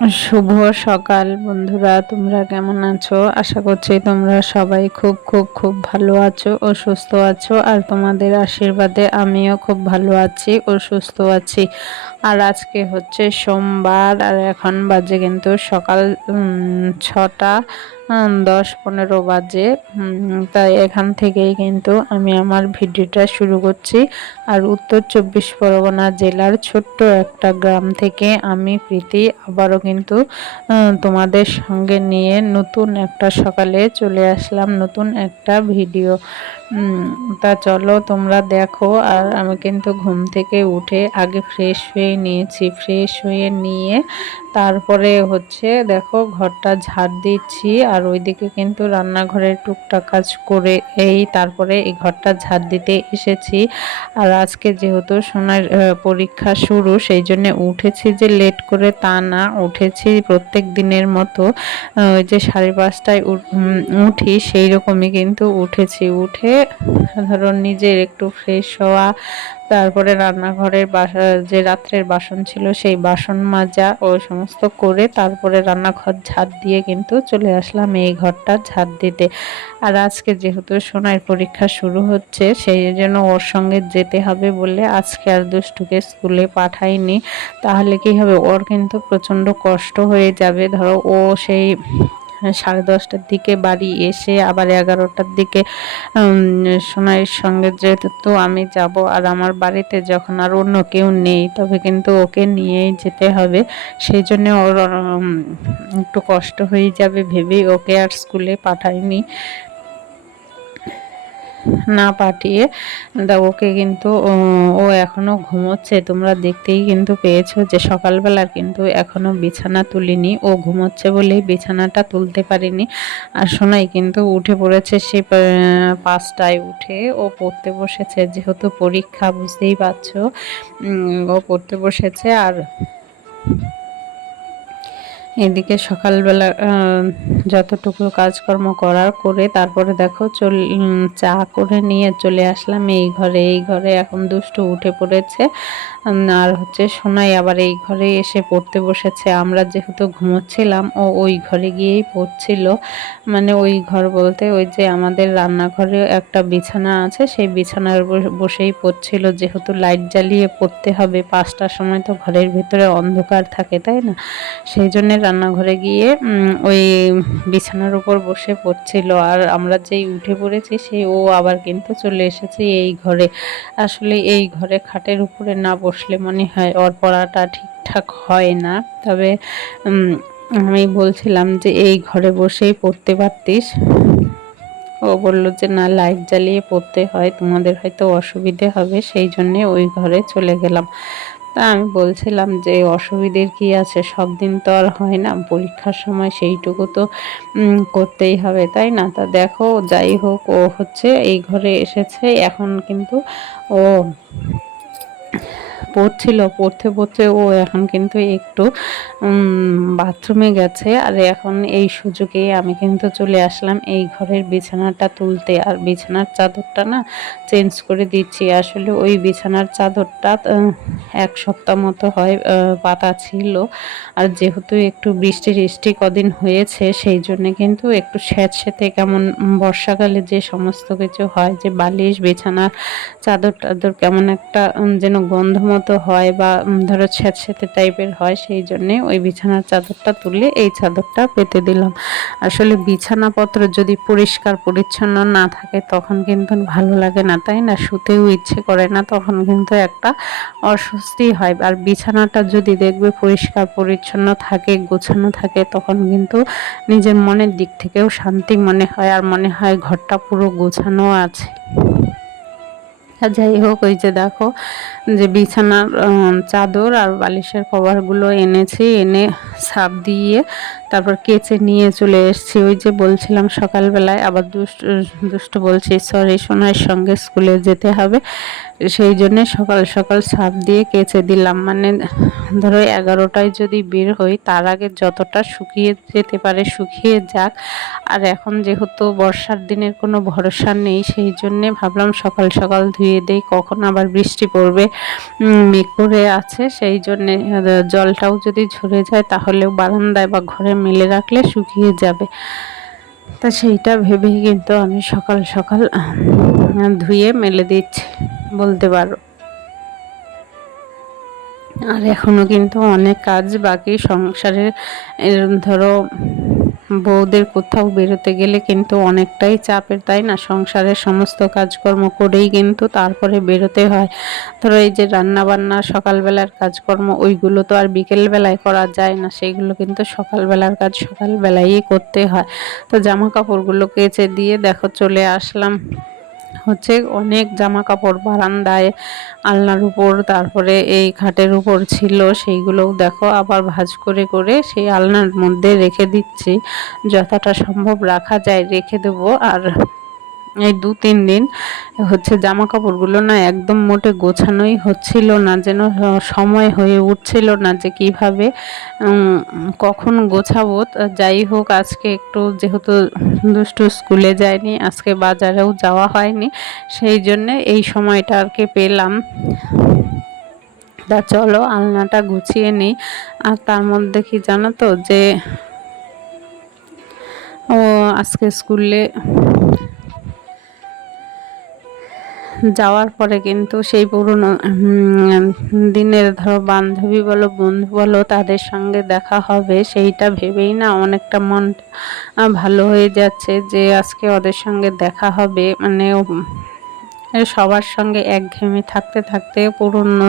শুভ সকাল বন্ধুরা, তোমরা কেমন আছো? আশা করছি তোমরা সবাই খুব খুব খুব ভালো আছো ও সুস্থ আছো, আর তোমাদের আশীর্বাদে আমিও খুব ভালো আছি ও সুস্থ আছি। আর আজকে হচ্ছে সোমবার, আর এখন বাজে কিন্তু সকাল ছটা দশ পনেরো বাজে। তাই এখান থেকেই কিন্তু আমি আমার ভিডিওটা শুরু করছি। আর উত্তর চব্বিশ পরগনা জেলার ছোট্ট একটা গ্রাম থেকে আমি প্রীতি আবারও কিন্তু তোমাদের সঙ্গে নিয়ে নতুন একটা সকালে চলে আসলাম, নতুন একটা ভিডিও। তা চলো তোমরা দেখো। আর আমি কিন্তু ঘুম থেকে উঠে আগে ফ্রেশ হয়ে নিয়েছি। ফ্রেশ হয়ে নিয়ে তারপরে হচ্ছে দেখো ঘরটা ঝাড় দিচ্ছি। আর ওইদিকে কিন্তু রান্নাঘরের টুকটাক কাজ করে এই তারপরে এই ঘরটা ঝাড় দিতে এসেছি। আর আজকে যেহেতু সোনার পরীক্ষা শুরু, সেই জন্য উঠেছি যে লেট করে তা না, উঠেছি প্রত্যেক দিনের মতো। ওই যে সাড়ে পাঁচটায় উঠি সেই রকমই কিন্তু উঠেছি। উঠে ধরো নিজের একটু ফ্রেশ হওয়া, তারপরে রান্নাঘরের বাসা যে রাত্রের বাসন ছিল সেই বাসন মাজা ও সমস্ত করে তারপরে রান্নাঘর ঝাড় দিয়ে কিন্তু চলে আসলাম এই ঘরটা ঝাড় দিতে। আর আজকে যেহেতু সোনার পরীক্ষা শুরু হচ্ছে, সেই জন্য ওর সঙ্গে যেতে হবে বলে আজকে আর দুষ্টুকে স্কুলে পাঠাইনি। তাহলে কি হবে? ওর কিন্তু প্রচণ্ড কষ্ট হয়ে যাবে। ধরো ও সেই সাড়ে দশটার দিকে বাড়ি এসে আবার এগারোটার দিকে সোনাইয়ের সঙ্গে যেহেতু তো আমি যাব আর আমার বাড়িতে যখন আর অন্য কেউ নেই তবে কিন্তু ওকে নিয়েই যেতে হবে। সেই জন্য ওর একটু কষ্ট হয়ে যাবে ভেবেই ওকে আর স্কুলে পাঠাইনি। না পাঠিয়ে দা ওকে কিন্তু, ও এখনও ঘুমোচ্ছে। তোমরা দেখতেই কিন্তু পেয়েছ যে সকালবেলার কিন্তু এখনও বিছানা তুলিনি। ও ঘুমোচ্ছে বলেই বিছানাটা তুলতে পারিনি। আর শোনাই কিন্তু উঠে পড়েছে সে পাঁচটায় উঠে। ও পড়তে বসেছে, যেহেতু পরীক্ষা, বুঝতেই পারছ। ও পড়তে বসেছে আর এদিকে সকালবেলা যতটুকু কাজকর্ম করার করে তারপরে দেখো চল চা করে নিয়ে চলে আসলাম এই ঘরে এই ঘরে এখন দুষ্টু উঠে পড়েছে। আর হচ্ছে সোনাই আবার এই ঘরে এসে পড়তে বসেছে। আমরা যেহেতু ঘুমোচ্ছিলাম, ও ওই ঘরে গিয়েই পড়ছিল। মানে ওই ঘর বলতে ওই যে আমাদের রান্নাঘরে একটা বিছানা আছে, সেই বিছানার বসেই পড়ছিল। যেহেতু লাইট জ্বালিয়ে পড়তে হবে, পাঁচটার সময় তো ঘরের ভিতরে অন্ধকার থাকে, তাই না? সেই জন্যে রান্নাঘরে গিয়ে ওই বিছানার উপর বসে পড়ছিল। আর আমরা যেই উঠে পড়েছি সেই ও আবার কিন্তু চলে এসেছে এই ঘরে। আসলে এই ঘরে খাটের উপরে না বসলে মনে হয় ওর পড়াটা ঠিকঠাক হয় না। তবে আমি বলছিলাম যে এই ঘরে বসেই পড়তে পারতিস। ও বলল যে, না, লাইট জ্বালিয়ে পড়তে হয়, তোমাদের হয়তো অসুবিধে হবে, সেই জন্যে ওই ঘরে চলে গেলাম। তা আমি বলছিলাম যে, অসুবিধের কি আছে? সব দিন তো আর হয় না, পরীক্ষার সময় সেইটুকু তো করতেই হবে, তাই না? তা দেখো, যাই হোক, ও হচ্ছে এই ঘরে এসেছে, এখন কিন্তু ও পড়ছিল। পড়তে পড়তে ও এখন কিন্তু একটু বাথরুমে গেছে। আর এখন এই সুযোগে আমি কিন্তু চলে আসলাম এই ঘরের বিছানাটা তুলতে। আর বিছানার চাদরটা না চেঞ্জ করে দিচ্ছি। আসলে ওই বিছানার চাদরটা এক সপ্তাহ মতো হয় পাতা ছিল। আর যেহেতু একটু বৃষ্টি টিষ্টি কদিন হয়েছে, সেই জন্য কিন্তু একটু স্যাঁতস্যাঁতে কেমন বর্ষাকালে যে সমস্ত কিছু হয়, যে বালিশ বিছানার চাদর টাদর কেমন একটা যেন গন্ধ মতো হয় বা ধরো স্যাঁতস্যাঁতে টাইপের হয়, সেই জন্যে ওই বিছানার চাদরটা তুলে এই চাদরটা পেতে দিলাম। আসলে বিছানাপত্র যদি পরিষ্কার, পরিচ্ছন্ন না থাকে, তখন কিন্তু ভালো লাগে না, তাই না? শুতেও ইচ্ছে করে না, তখন কিন্তু একটা অস্বস্তি হয়। আর বিছানাটা যদি দেখবে পরিষ্কার, পরিচ্ছন্ন থাকে, গোছানো থাকে, তখন কিন্তু নিজের মনের দিক থেকেও শান্তি মনে হয়। আর মনে হয় ঘরটা পুরো গোছানো আছে। আর যাই হোক, ওই যে দেখো যে বিছানার চাদর আর বালিশের কভারগুলো এনেছি। এনে সাপ দিয়ে তারপর কেচে নিয়ে চলে এসেছি। ওই যে বলছিলাম সকালবেলায়, আবার দুষ্ট দুষ্ট বলছি সরি সোনার সঙ্গে স্কুলে যেতে হবে। সেই জন্যে সকাল সকাল সাপ দিয়ে কেচে দিলাম। মানে ধরো এগারোটায় যদি বের হই, তার আগে যতটা শুকিয়ে যেতে পারে শুকিয়ে যাক। আর এখন যেহেতু বর্ষার দিনের কোনো ভরসা নেই, সেই জন্যে ভাবলাম সকাল সকাল ধুয়ে দেই। কখন আবার বৃষ্টি পড়বে? মেঘ করে আছে। সেই জন্যে জলটাও যদি ঝরে যায়, তাহলেও বারান্দায় বা ঘরে মেলে রাখলে শুকিয়ে যাবে। তা সেইটা ভেবেই কিন্তু আমি সকাল সকাল ধুয়ে মেলে দিচ্ছি, বলতে পারো। আর এখনও কিন্তু অনেক কাজ বাকি, সংসারের ধরো বউদের কোথাও বেরোতে গেলে কিন্তু অনেকটাই চাপের, তাই না? সংসারের সমস্ত কাজকর্ম করেই কিন্তু তারপরে বেরোতে হয়। ধরো এই যে রান্নাবান্না, সকালবেলার কাজকর্ম, ওইগুলো তো আর বিকেলবেলায় করা যায় না। সেইগুলো কিন্তু সকালবেলার কাজ সকালবেলায়ই করতে হয়। তো জামা কাপড়গুলো কেচে দিয়ে দেখো, চলে আসলাম। হচ্ছে অনেক জামা কাপড় বারান্দায়, আলনার উপর, তারপরে এই খাটের উপর ছিল সেইগুলোও দেখো আবার ভাজ করে করে সেই আলনার মধ্যে রেখে দিচ্ছি। যতটা সম্ভব রাখা যায়, রেখে দেবো। আর এই দু, তিন দিন হচ্ছে জামা কাপড়গুলো না একদম মোটে গোছানোই হচ্ছিল না, যেন সময় হয়ে উঠছিল না যে কীভাবে কখন গোছাবো। যাই হোক, আজকে একটু যেহেতু দুষ্টু স্কুলে যায়নি, আজকে বাজারেও যাওয়া হয়নি, সেই জন্যে এই সময়টা আর কি পেলাম। তা চলো, আলনাটা গুছিয়ে নিই। আর তার মধ্যে কি জানো তো যে, ও আজকে স্কুলে যাওয়ার পরে কিন্তু সেই পুরনো দিনের ধরো বান্ধবী বলো, বন্ধু বলো, তাদের সঙ্গে দেখা হবে, সেইটা ভেবেই না অনেকটা মন ভালো হয়ে যাচ্ছে যে আজকে ওদের সঙ্গে দেখা হবে। মানে সবার সঙ্গে একঘেয়েমি থাকতে থাকতে পুরনো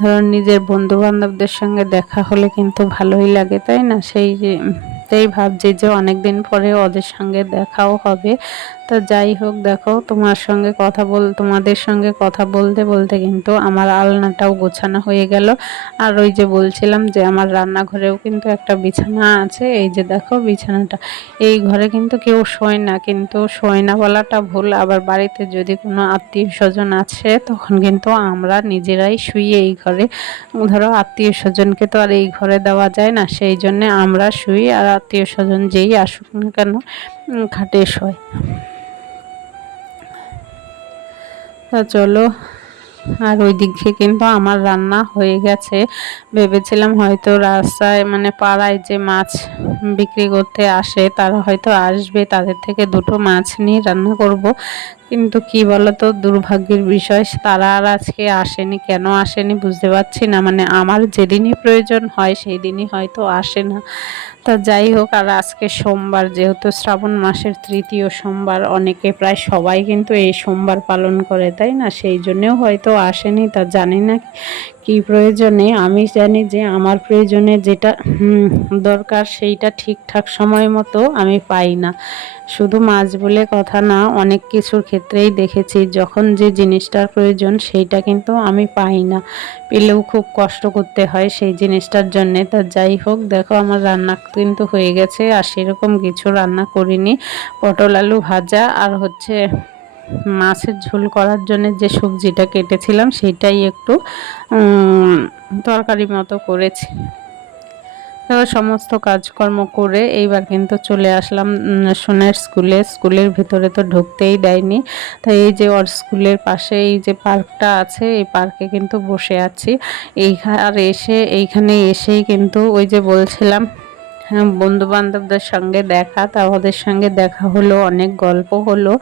ধরো নিজের বন্ধু বান্ধবদের সঙ্গে দেখা হলে কিন্তু ভালোই লাগে, তাই না? সেই সেই ভাবছি যে অনেক দিন পরে ওদের সঙ্গে দেখাও হবে। তো যাই হোক, দেখো, তোমার সঙ্গে কথা বল, তোমাদের সঙ্গে কথা বলতে বলতে কিন্তু আমার আলনাটাও গোছানো হয়ে গেল। আর ওই যে বলছিলাম যে আমার রান্নাঘরেও কিন্তু একটা বিছানা আছে, এই যে দেখো বিছানাটা। এই ঘরে কিন্তু কেউ শোয় না, কিন্তু শোয় না বলাটা ভুল। আবার বাড়িতে যদি কোনো আত্মীয় স্বজন আছে, তখন কিন্তু আমরা নিজেরাই শুয়ে এই ঘরে। ধরো আত্মীয় স্বজনকে তো আর এই ঘরে দেওয়া যায় না, সেই জন্যে আমরা শুই, আর আত্মীয় স্বজন যেই আসুক না কেন খাটে শোয়। তা চলো, আর ওই দিক থেকে কিন্তু আমার রান্না হয়ে গেছে। ভেবেছিলাম হয়তো রাস্তায় মানে পাড়ায় যে মাছ বিক্রি করতে আসে, তারা হয়তো আসবে, তাদের থেকে দুটো মাছ নিয়ে রান্না করব। কিন্তু কি বলতো, দুর্ভাগ্যের বিষয়। তারা আর আজকে আসেনি, কেন আসেনি বুঝতে পারছি না। মানে আমার যেদিনই প্রয়োজন হয় সেই দিনই হয়তো আসে না। তা যাই হোক, আর আজকে সোমবার, যেহেতু শ্রাবণ মাসের তৃতীয় সোমবার, অনেকে প্রায় সবাই কিন্তু এই সোমবার পালন করে, তাই না? সেই জন্যেও হয়তো আসেনি, তা জানি না কি প্রয়োজনে। আমি জানি যে আমার প্রয়োজনে যেটা দরকার সেইটা ঠিকঠাক সময় মতো আমি পাই না। শুধু মাছ বলে কথা না, অনেক কিছুর ক্ষেত্রেই দেখেছি, যখন যে জিনিসটার প্রয়োজন সেইটা কিন্তু আমি পাই না। পেলেও খুব কষ্ট করতে হয় সেই জিনিসটার জন্যে। তা যাই হোক, দেখো আমার রান্না কিন্তু হয়ে গেছে, আর সেরকম কিছু রান্না করিনি। পটল আলু ভাজা আর হচ্ছে মাছের ঝোল করার জন্য যে সবজিটা কেটেছিলাম, সেটাই একটু তরকারি মতো করেছি। সমস্ত কাজকর্ম করে এইবার কিন্তু চলে আসলাম সোনার স্কুলে। স্কুলের ভিতরে তো ঢুকতেই দেয়নি। তাই এই যে ওর স্কুলের পাশে এই যে পার্কটা আছে, এই পার্কে কিন্তু বসে আছি। এই আর এসে, এইখানে এসেই কিন্তু ওই যে বলছিলাম বন্ধু বান্ধবদের সঙ্গে দেখা তা ওদের সঙ্গে দেখা হলো, অনেক গল্প হলো।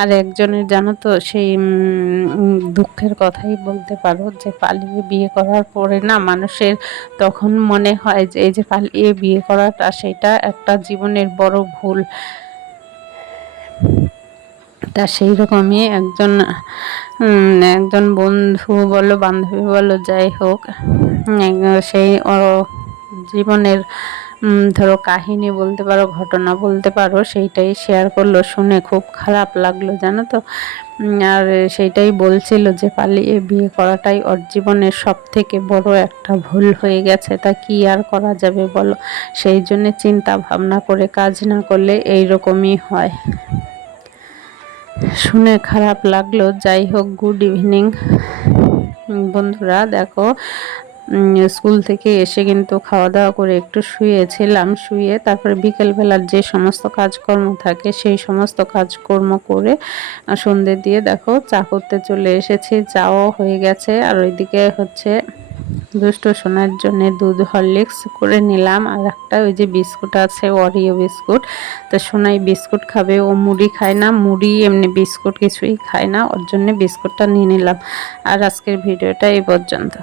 আর একজনের, জানো তো, সেই দুঃখের কথাই বলতে পারো যে পালিয়ে বিয়ে করার পরে না মানুষের তখন মনে হয় যে এই যে পালিয়ে বিয়ে করাটা, সেটা একটা জীবনের বড় ভুল। তা সেই রকমই একজন একজন বন্ধু বলো, বান্ধবী বলো, যাই হোক সেই জীবনের ধরো কাহিনী বলতে পারো, ঘটনা বলতে পারো, সেইটাই শেয়ার করল, শুনে খুব খারাপ লাগল, জানো তো? আর সেইটাই বলছিল যে পালিয়ে বিয়ে করাটাই ওর জীবনের সব থেকে বড় একটা ভুল হয়ে গেছে, তা কি আর করা যাবে বলো? সেই জন্য চিন্তা ভাবনা করে কাজ না করলে এই রকমই হয়। শুনে খারাপ লাগল, যাই হোক গুড ইভিনিং বন্ধুরা, দেখো স্কুল থেকে এসে কিন্তু খাওয়া দাওয়া করে একটু শুয়েছিলাম, শুয়ে তারপরে বিকেলবেলার যে সমস্ত কাজকর্ম থাকে সেই সমস্ত কাজকর্ম করে সন্ধে দিয়ে দেখো চা করতে চলে এসেছি, চাও হয়ে গেছে। আর ওইদিকে হচ্ছে দুষ্ট সোনার জন্য দুধ হরলিক্স করে নিলাম। আর একটা ওই যে বিস্কুট আছে অরিও বিস্কুট। তো সোনাই বিস্কুট খাবে, ও মুড়ি খায় না, মুড়ি এমনি বিস্কুট কিছুই খায় না, ওর জন্য বিস্কুটটা নিয়ে নিলাম। আর আজকের ভিডিওটা এই পর্যন্ত।